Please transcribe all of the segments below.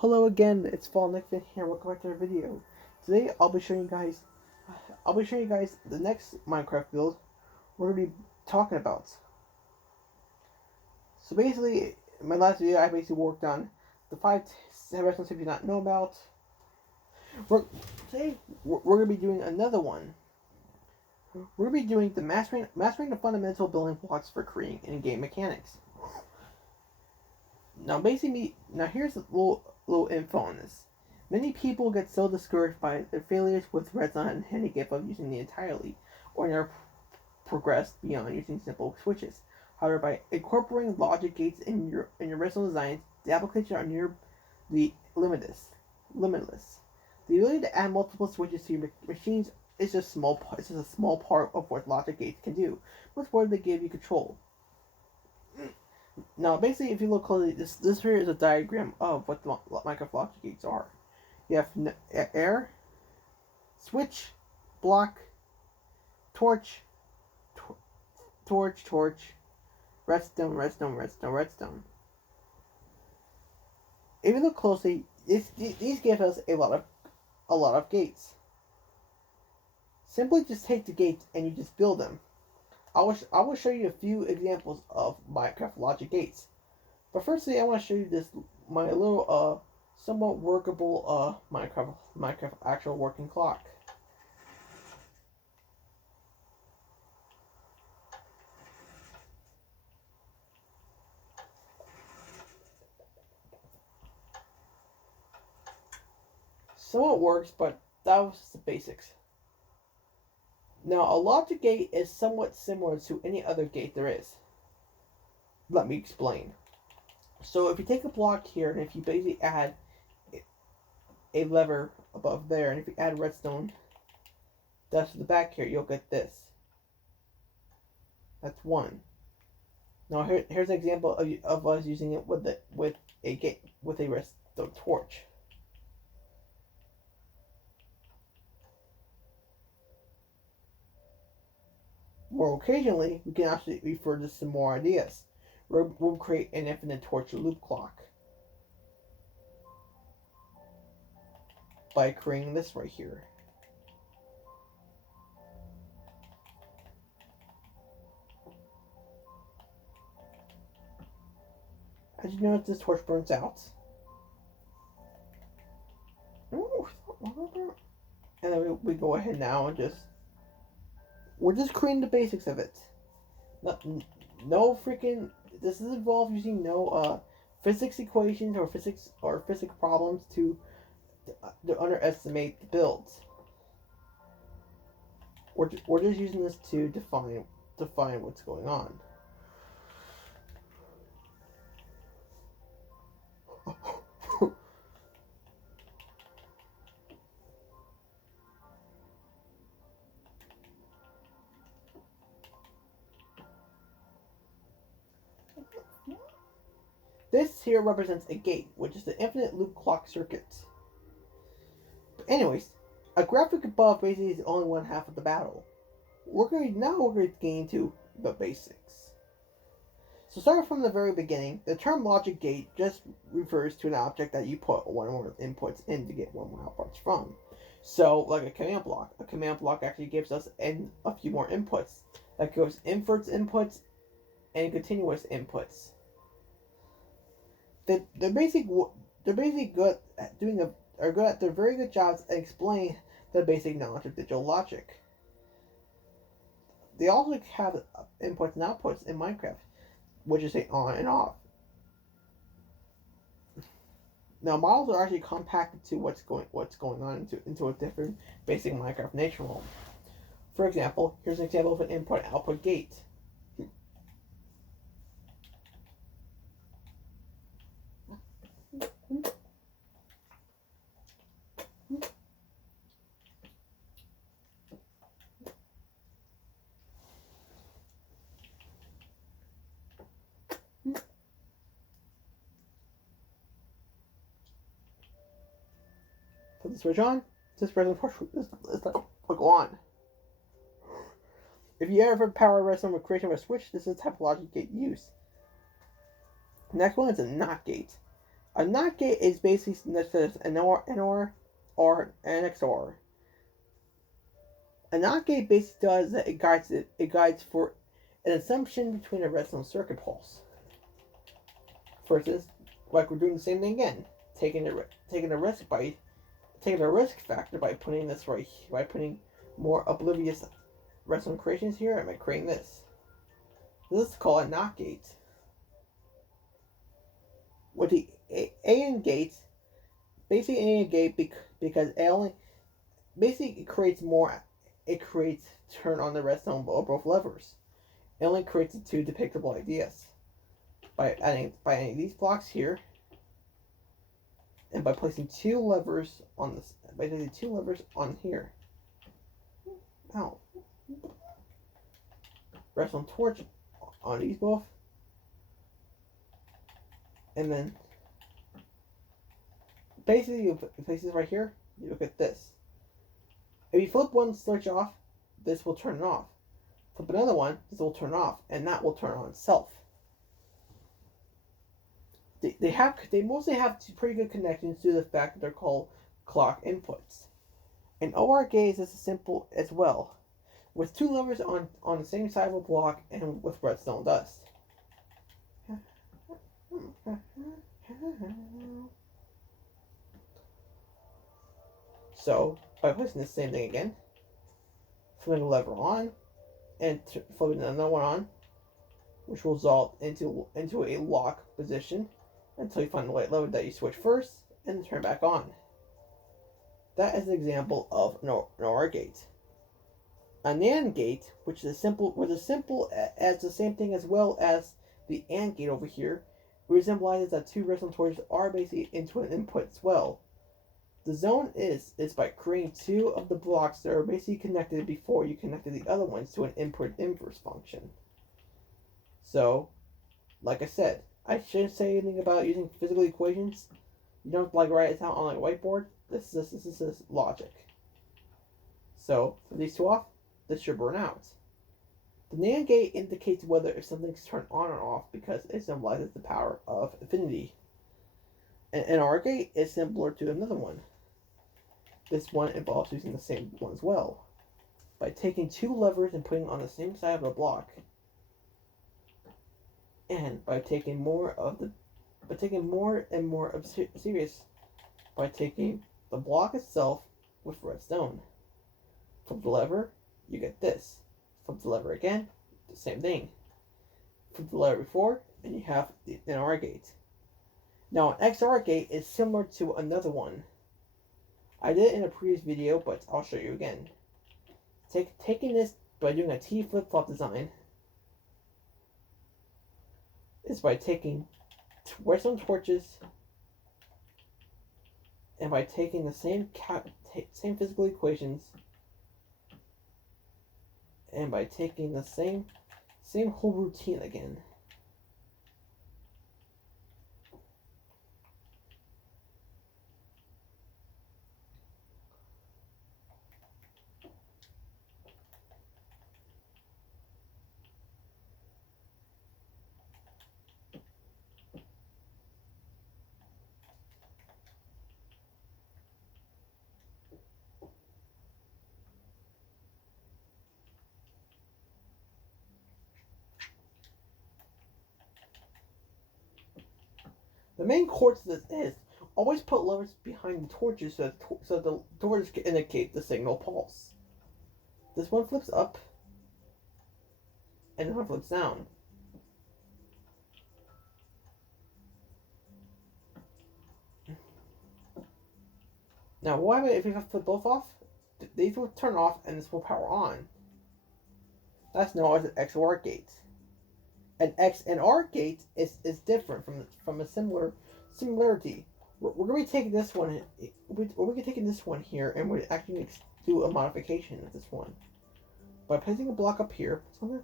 Hello again, it's Fall Nickfin here. Welcome back to our video. Today I'll be showing you guys the next Minecraft build we're gonna be talking about. So basically, in my last video I basically worked on the 5 restaurants you do not know about. Today we're gonna be doing another one. We're gonna be doing the mastering the fundamental building blocks for creating in-game mechanics. Now here's a little info on this. Many people get so discouraged by their failures with redstone and handicap of using the entirely, or never progressed beyond using simple switches. However, by incorporating logic gates in your redstone designs, the applications are nearly limitless. The ability to add multiple switches to your machines is just a small part of what logic gates can do. Much more they give you control. Now, basically, if you look closely, this here is a diagram of what the Minecraft logic gates are. You have air, switch, block, torch, redstone. If you look closely, these give us a lot of gates. Simply just take the gates and you just build them. I will show you a few examples of Minecraft logic gates. But firstly, I want to show you my little somewhat workable Minecraft actual working clock. So it works, but that was just the basics. Now, a logic gate is somewhat similar to any other gate there is. Let me explain. So if you take a block here, and if you basically add a lever above there, and if you add redstone dust to the back here, you'll get this. That's one. Now here's an example of us using it with a redstone torch. More occasionally, we can actually refer to some more ideas. We'll create an infinite torch loop clock by creating this right here. As you notice, this torch burns out. And then we go ahead now and we're just creating the basics of it. No freaking. This is involved using no physics equations or physics problems to underestimate the builds. We're just using this to define what's going on. This here represents a gate, which is the infinite loop clock circuit. But anyways, a graphic above basically is only one half of the battle. We're going to get into the basics. So starting from the very beginning, the term logic gate just refers to an object that you put one or more inputs in to get one more outputs from. So, like a command block actually gives us a few more inputs. That goes inverts inputs and continuous inputs. They're basically good at they're very good jobs at explaining the basic knowledge of digital logic. They also have inputs and outputs in Minecraft, which is on and off. Now models are actually compacted to what's going on into a different basic Minecraft nature model. For example, here's an example of an input-output gate. Put the switch on. This will go on. If you ever power redstone with creation of a switch, this is the type of logic gate used. The next one is a NOT gate. A NOT gate is basically such as an NOR or an XOR. A NOT gate basically does that it guides for an assumption between a redstone circuit pulse. For instance, like we're doing the same thing again, taking a risk factor by putting this by putting more oblivious redstone creations here and by creating this. This is called a NOT gate. With the AND gate, basically AND gate because it only basically it creates turn on the redstone of both levers. It only creates the two depictable ideas. By adding these blocks here, and by placing two levers on here. Ow. Redstone torch on these both. And then basically you place this right here, you look at this. If you flip one switch off, this will turn it off. Flip another one, this will turn off, and that will turn on itself. They mostly have pretty good connections due to the fact that they're called clock inputs. And OR gate is as simple as well, with two levers on the same side of a block and with redstone dust. So by placing the same thing again, flipping a lever on, and flipping another one on, which will result into a lock position until you find the right lever that you switch first and then turn back on. That is an example of an OR gate. A NAND gate, which is as simple as the same thing as well as the AND gate over here, resembles that two redstone torches are basically into an input as well. The zone is by creating two of the blocks that are basically connected before you connected the other ones to an input inverse function. So, like I said, I shouldn't say anything about using physical equations. You don't write it out on a whiteboard. This is logic. So, for these two off, this should burn out. The NAND gate indicates whether if something's turned on or off because it symbolizes the power of infinity. An OR gate is similar to another one. This one involves using the same one as well. By taking two levers and putting on the same side of a block, and by taking more and more of serious by taking the block itself with redstone. Flip the lever, you get this. Flip the lever again, the same thing. Flip the lever before, and you have the NOR gate. Now, an XOR gate is similar to another one. I did it in a previous video, but I'll show you again. Taking this by doing a T flip-flop design is by taking redstone torches and by taking the same physical equations and by taking the same whole routine again. The main core to this is always put levers behind the torches so the torches can indicate the signal pulse. This one flips up and this one flips down. Now, what if we flip both off? These will turn off and this will power on. That's known as an XOR gate. An XNOR gate is different from a similarity. We're going to be taking this one. We're going to be taking this one here, and we're actually do a modification of this one by placing a block up here, placing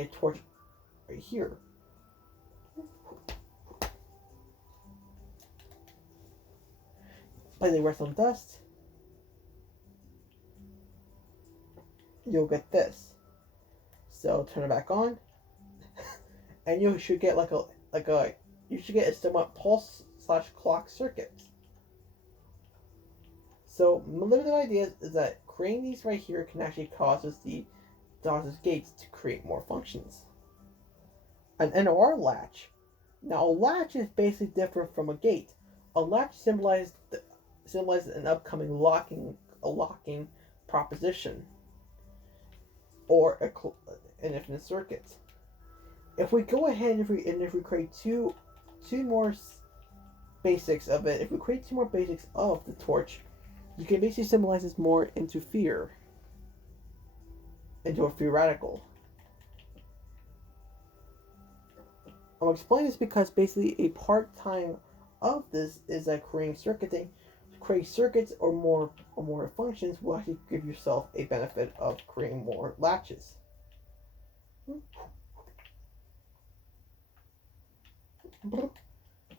a torch right here. Placing redstone dust, you'll get this. So turn it back on, and you should get like a you should get a somewhat pulse/clock circuit. So the limited idea is that creating these right here can actually causes gates to create more functions. An NOR latch. Now a latch is basically different from a gate. A latch symbolizes an upcoming locking proposition, or an infinite circuit. If we go ahead and if we create two more basics of it, if we create two more basics of the torch, you can basically symbolize this more into a fear radical. I'm explaining this because basically a part-time of this is that creating circuits or more functions will actually give yourself a benefit of creating more latches.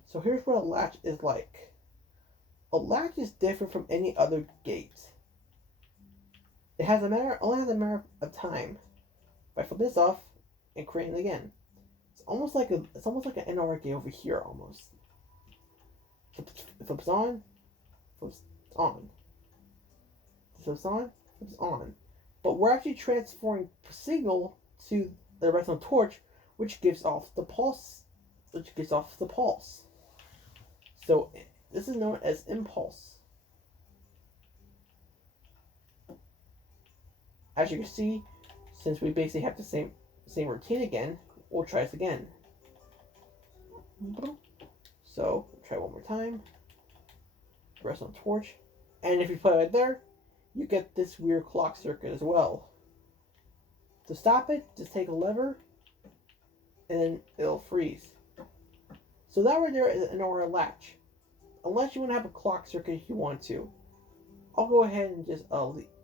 So here's what a latch is like. A latch is different from any other gate. It has only has a matter of time. If I flip this off and create it again, it's almost like an NOR gate over here almost. Flips on, flips on. Flips on, flips on. But we're actually transferring signal to the redstone torch, which gives off the pulse. So this is known as impulse. As you can see, since we basically have the same routine again, we'll try this again. So try one more time. Redstone torch, and if you put it right there, you get this weird clock circuit as well. To stop it, just take a lever, and then it'll freeze. So that right there is an NOR latch. Unless you want to have a clock circuit if you want to. I'll go ahead and just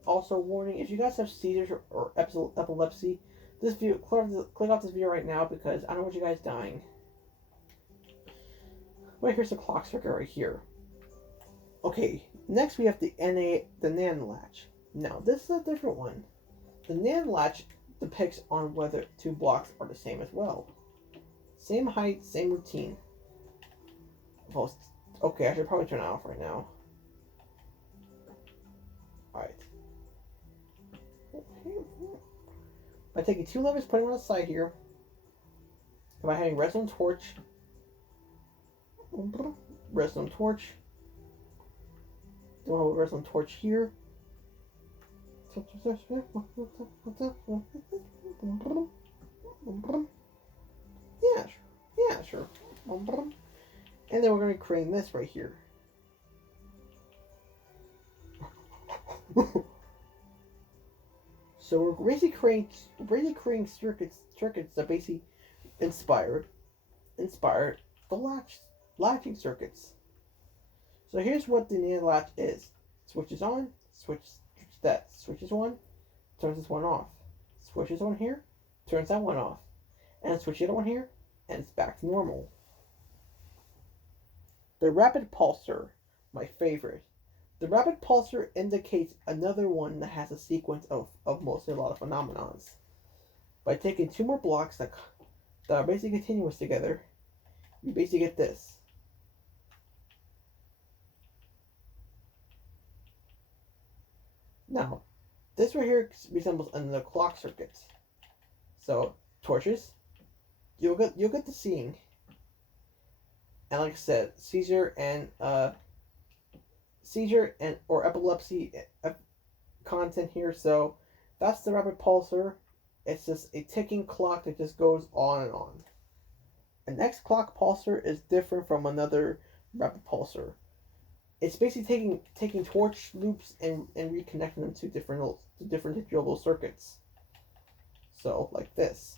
also warning, if you guys have seizures or epilepsy, this video click off this video right now because I don't want you guys dying. Wait, here's the clock circuit right here. Okay, next we have the NAND Latch. Now this is a different one. The NAND Latch depicts on whether two blocks are the same as well. Same height, same routine. Well, okay, I should probably turn it off right now. Alright. By taking two levers, putting them on the side here, and by having redstone torch, then we'll have a redstone torch here. Yeah, sure. And then we're going to create this right here. So we're basically creating circuits that basically inspired the latching circuits. So here's what the NAND latch is. Switches on, switches one, turns this one off. Switches one here, turns that one off. And switch the other one here, and it's back to normal. The rapid pulsar, my favorite. The rapid pulsar indicates another one that has a sequence of mostly a lot of phenomenons. By taking two more blocks that are basically continuous together, you basically get this. Now, this right here resembles another clock circuit. So, torches, you'll get the seeing. And like I said, seizure and or epilepsy content here. So that's the rapid pulsar. It's just a ticking clock that just goes on and on. An X clock pulsar is different from another rapid pulsar. It's basically taking torch loops and reconnecting them to different controllable circuits. So like this.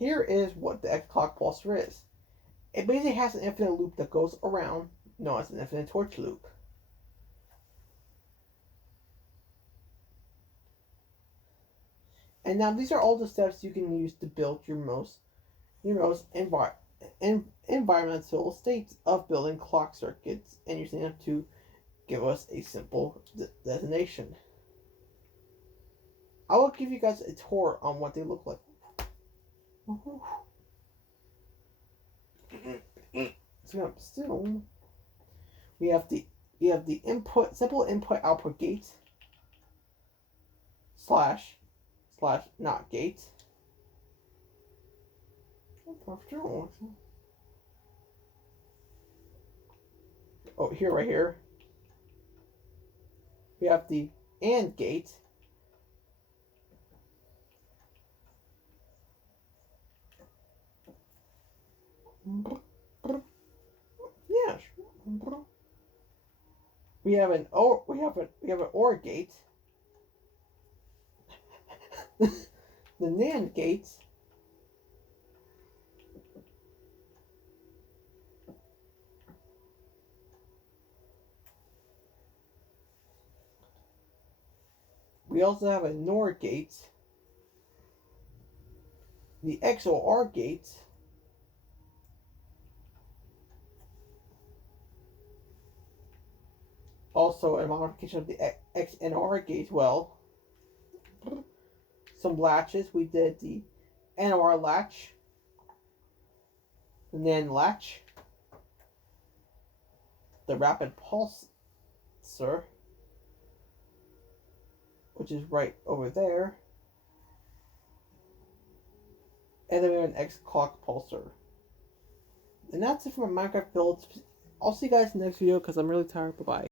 here is what the X clock pulsar is. It basically has an infinite loop that goes around, known as an infinite torch loop. And now these are all the steps you can use to build your most environmental states of building clock circuits and using them to give us a simple designation. I will give you guys a tour on what they look like. So we have the simple input output gate slash not gate. Oh, here, right here. We have the AND gate. Yes. We have an OR gate. The NAND gate. We also have a NOR gate. The XOR gate. Also a modification of the XNOR gate. Well, some latches. We did the NOR latch, the NAND latch, the rapid pulsar, which is right over there, and then we have an X clock pulsar. And that's it for my Minecraft builds. I'll see you guys in the next video because I'm really tired. Bye bye.